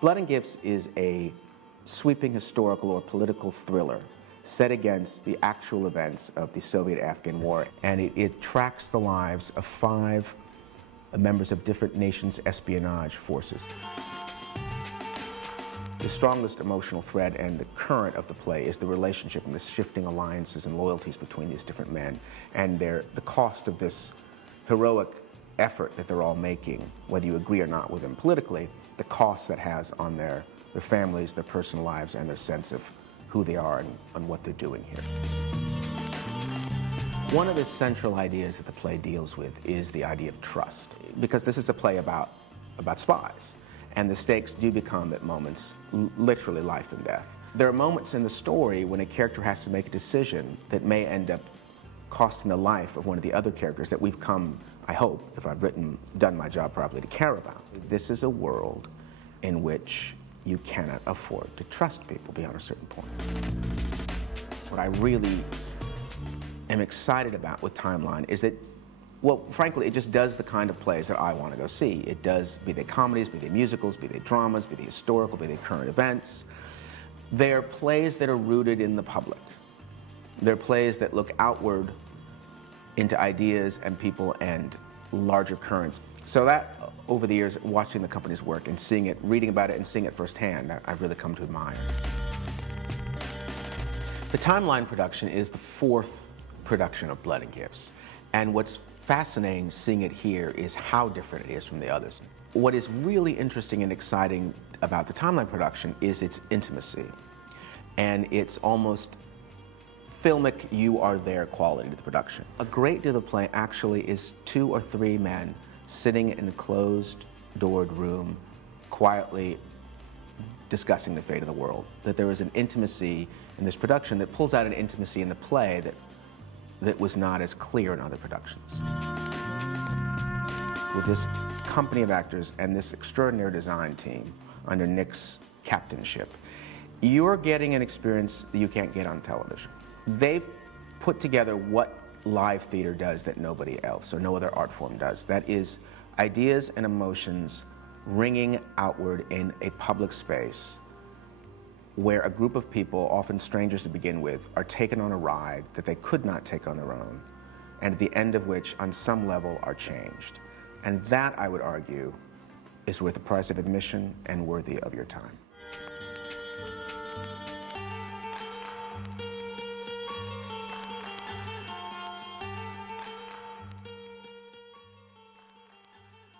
Blood and Gifts is a sweeping historical or political thriller set against the actual events of the Soviet-Afghan War, and it tracks the lives of 5 members of different nations' espionage forces. The strongest emotional thread and the current of the play is the relationship and the shifting alliances and loyalties between these different men, and the cost of this heroic effort that they're all making, whether you agree or not with them politically, the cost that has on their families, their personal lives, and their sense of who they are and what they're doing here. One of the central ideas that the play deals with is the idea of trust, because this is a play about spies, and the stakes do become, at moments, literally life and death. There are moments in the story when a character has to make a decision that may end up costing the life of one of the other characters that we've come, I hope, if I've done my job properly, to care about. This is a world in which you cannot afford to trust people beyond a certain point. What I really am excited about with Timeline is that, well, frankly, it just does the kind of plays that I want to go see. It does, be they comedies, be they musicals, be they dramas, be they historical, be they current events. They're plays that are rooted in the public. They're plays that look outward into ideas and people and larger currents. So that, over the years, watching the company's work and seeing it, reading about it and seeing it firsthand, I've really come to admire. The Timeline production is the 4th production of Blood and Gifts. And what's fascinating seeing it here is how different it is from the others. What is really interesting and exciting about the Timeline production is its intimacy. And it's almost filmic, you are there quality to the production. A great deal of the play actually is 2 or 3 men sitting in a closed-doored room, quietly discussing the fate of the world. That there is an intimacy in this production that pulls out an intimacy in the play that was not as clear in other productions. With this company of actors and this extraordinary design team under Nick's captainship, you're getting an experience that you can't get on television. They've put together what live theater does that nobody else or no other art form does. That is ideas and emotions ringing outward in a public space where a group of people, often strangers to begin with, are taken on a ride that they could not take on their own, and at the end of which, on some level, are changed. And that, I would argue, is worth the price of admission and worthy of your time.